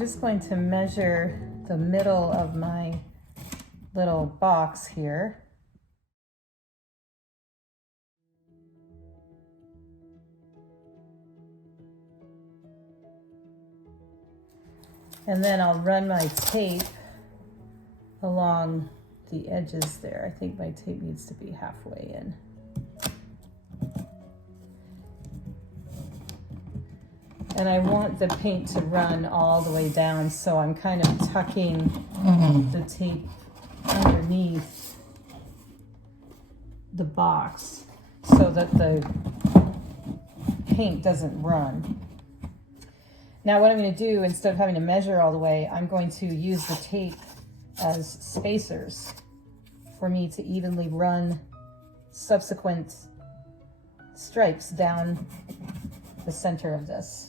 just going to measure the middle of my little box here. And then I'll run my tape along the edges there. I think my tape needs to be halfway in. And I want the paint to run all the way down, so I'm kind of tucking the tape underneath the box so that the paint doesn't run. Now what I'm going to do, instead of having to measure all the way, I'm going to use the tape as spacers for me to evenly run subsequent stripes down the center of this.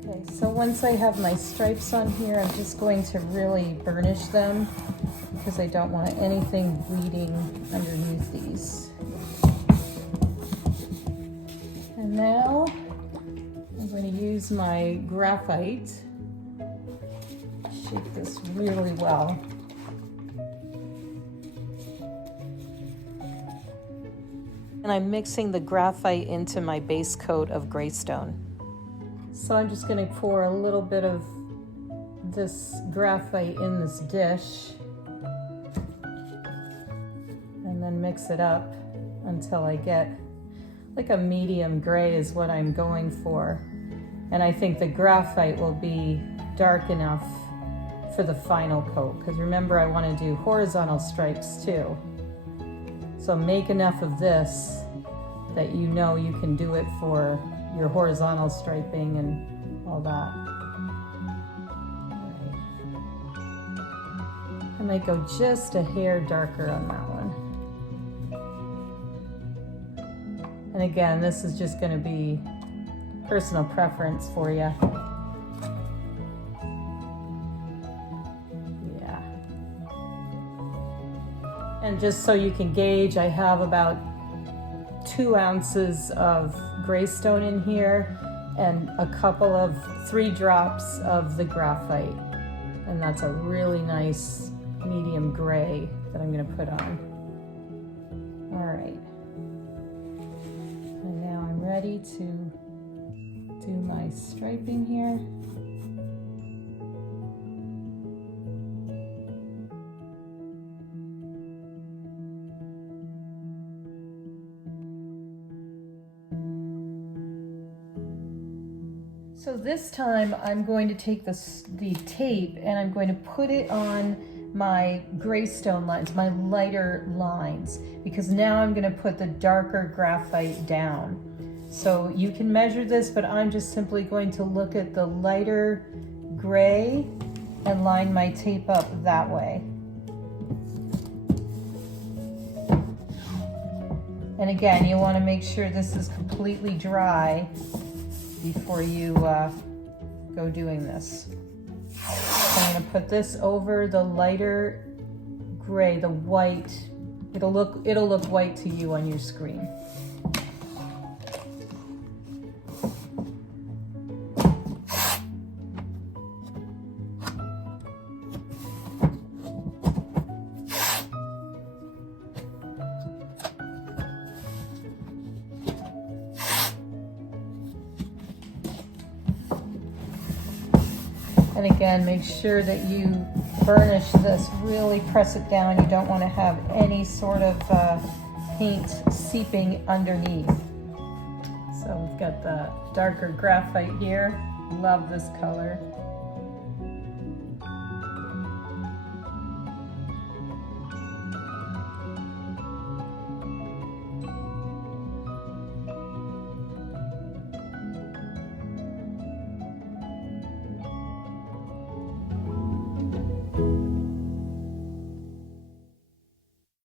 Okay, so once I have my stripes on here, I'm just going to really burnish them because I don't want anything bleeding underneath these. And now I'm going to use my graphite, shake this really well. And I'm mixing the graphite into my base coat of Greystone. So I'm just going to pour a little bit of this graphite in this dish and then mix it up until I get like a medium gray is what I'm going for. And I think the graphite will be dark enough for the final coat, because remember I want to do horizontal stripes too. So make enough of this that you know you can do it for your horizontal striping and all that. Right. I might go just a hair darker on that one. And again, this is just going to be personal preference for you. Yeah. And just so you can gauge, I have about 2 ounces of Greystone in here and a couple of 3 drops of the graphite, and that's a really nice medium gray that I'm going to put on. All right, and now I'm ready to do my striping here. So this time I'm going to take the tape and I'm going to put it on my Greystone lines, my lighter lines, because now I'm going to put the darker graphite down. So you can measure this, but I'm just simply going to look at the lighter gray and line my tape up that way. And again, you want to make sure this is completely dry before you go doing this. So I'm going to put this over the lighter gray, the white. It'll look white to you on your screen. And again, make sure that you burnish this, really press it down. You don't want to have any sort of paint seeping underneath. So we've got the darker graphite here. Love this color.